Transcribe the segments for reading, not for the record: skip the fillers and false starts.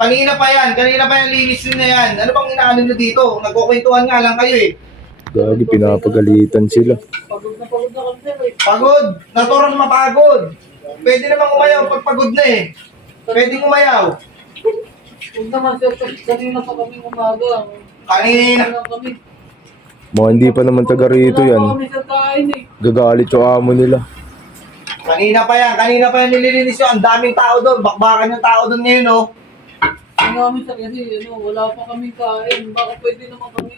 Kanina pa yan, linis nyo na yan. Ano bang inaano nyo dito? Nagkukwentuhan nga lang kayo eh. Gagi, pinapagalitan sila. Pagod na kami sir eh. Pagod! Natural mapagod! Pwede namang umayaw pag pagod na eh. Pwedeng umayaw. Huwag naman sir, kanina pa kami umaga. Kanina. Kami. Mga hindi pa naman taga rito Wala pa yan. kami sa kain eh. Gagalit yung amo nila. Kanina pa yan nililinis yun. Ang daming tao doon. Bakbakan yung tao doon ngayon oh. Ano kami sir kasi wala pa kami kain. Baka pwede naman kami.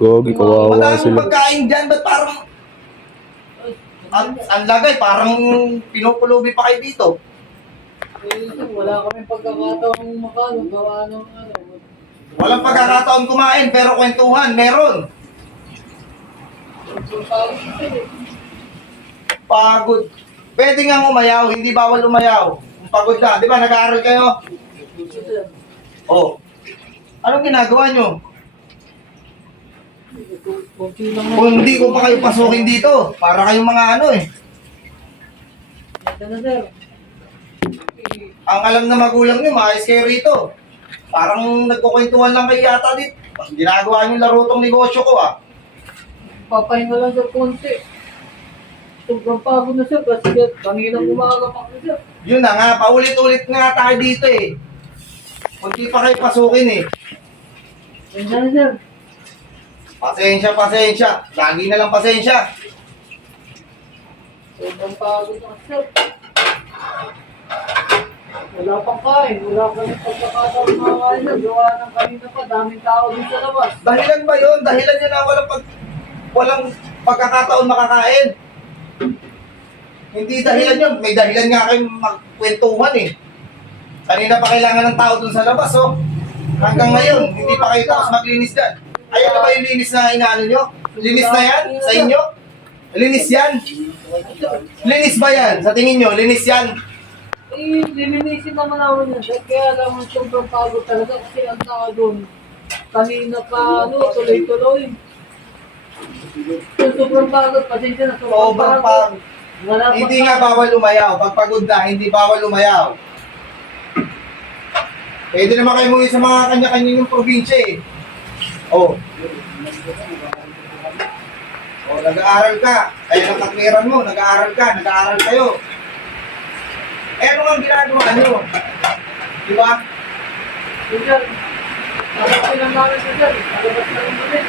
Gagi, kawawa Madaming sila. pagkain dyan. Ba't parang ang lagay? Parang pinupulubi pa kayo dito. Eh, sir, wala kami pagkakataon makano. Gawa ng ano. Walang pagkakataon kumain pero kwentuhan. Meron. Pagod. Pwede nga umayaw. Hindi bawal umayaw. Kung pagod na. Di ba nag-aaral kayo? Oh. Anong ginagawa nyo? Kung hindi ko pa kayo pasukin dito, para kayong mga ano eh. Ito na sir. Ang alam na magulang nyo, maayos kayo rito. Parang nagkukwentuhan lang kayo yata dito. Ginagawa nyo laro tong negosyo ko ah. Papahinga lang sir konti. Sobrang pagod na sir kasi kanina umaga pa kami sir. Yun na nga, paulit-ulit nga tayo dito eh. Kunti pa kayo pasukin eh. Yan na sir. Pasensya. Lagi na lang pasensya. Sobrang pagod na sir. Wala pang kain. Wala kami pagkakataon mga kain sir. Gawa ng kanina pa. Daming tao din sa labas. Dahilan ba yun? Dahilan nyo na walang pagkakataon makakain. Hindi dahilan yun. May dahilan nga kayong magkwentuhan eh. Kanina pa kailangan ng tao dun sa labas oh. Hanggang ngayon, hindi pa kayo tapos maglinis dyan. Ayan na ba yung linis na inaano nyo? Linis na yan? Sa inyo? Linis yan? Linis ba yan? Sa tingin nyo, linis yan? Eh, lilinisin naman namin yun sir. Kaya alam mo sobrang pagod talaga kasi ang tao doon. Kanina pa tuloy-tuloy. Sobrang pagod. Pasensya na Sobrang pagod. Wala pa Hindi nga bawal umayaw. Pag pagod na, hindi bawal umayaw. Pwede naman kayo muli sa mga kanya-kanya yung probinsya eh. Oh. Oh, nag-aaral ka. Kaya ng katwiran mo, nag-aaral kayo. Eh, ano ang ginagawa nyo? Di ba? Sir, tapos lang namin sir. Alabas na rin kami.